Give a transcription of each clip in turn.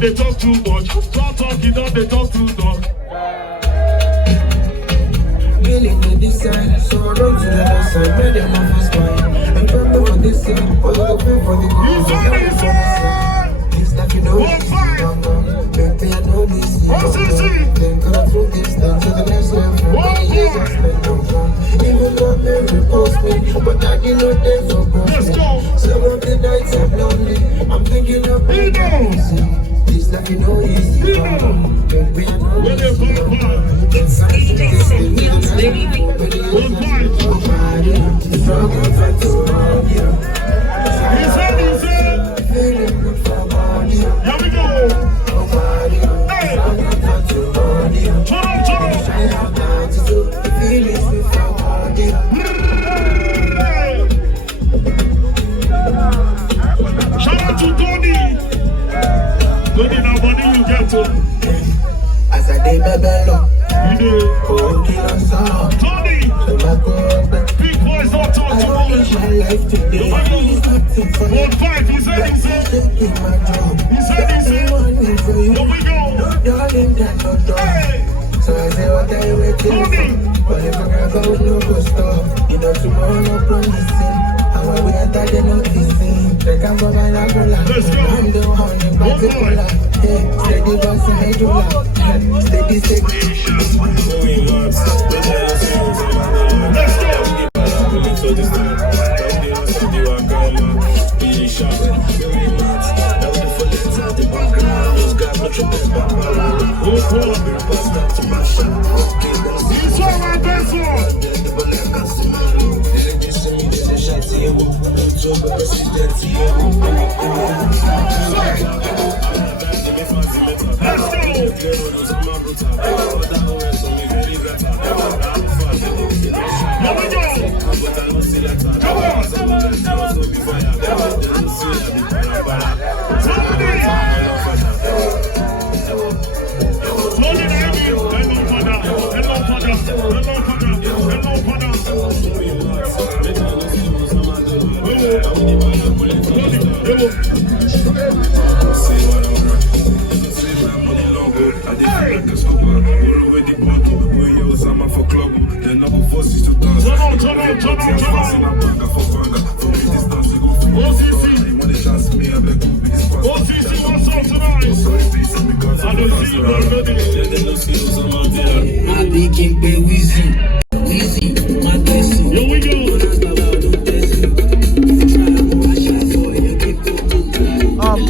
They talk too much. Talk, you don't they talk too much. Really need this side, so I run to the other side. Where them on my spine. I'm trying to for this side, all the way for the goal. It's like you know this. Baby, I know this. Then come through this, then to the next level. Even though they repulse me, but I didn't know they so good. Some of the nights I'm lonely, I'm thinking of being it's like you know easy. Baby, I know this. Shout out to Tony. Tony, now money you get to. As I did my bello. Tony, big boys don't talk to me. One five, he said. Here we go. Hey. So I say what I wait for. But if I go, no go stop. You know tomorrow no promising. How I wait that they know this thing. They can go by la gola. I'm the one in particular. Steady boss and medulla. Steady steady.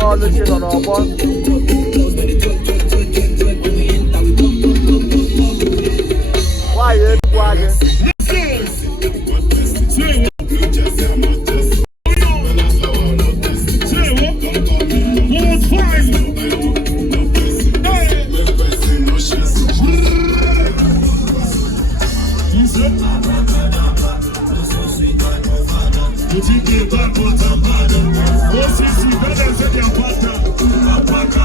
Oluchi on our boss. Why you wagging? You think you're back, but I'm bad. Oh, see, better take your partner.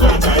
Let's go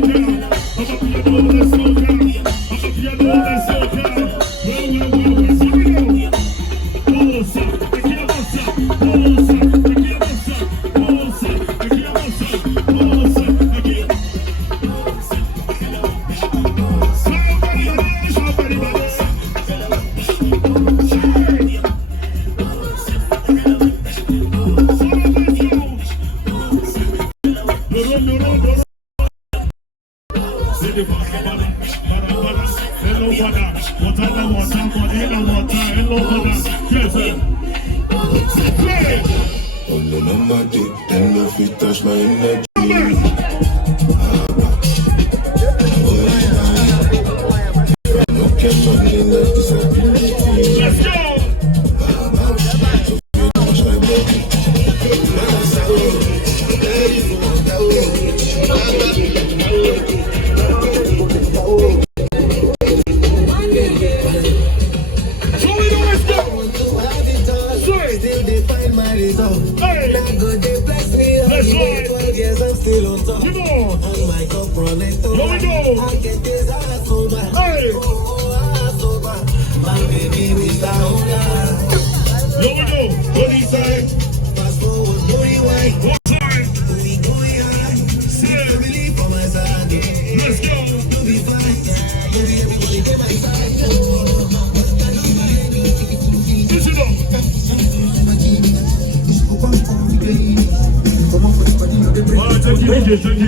down. the bada, hello bada, water, body, water, hello bada. Yes, sir. Play. On the number dick, and no fit touch my energy. Let's go.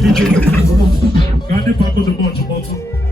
DJ, can you pack on the bunch of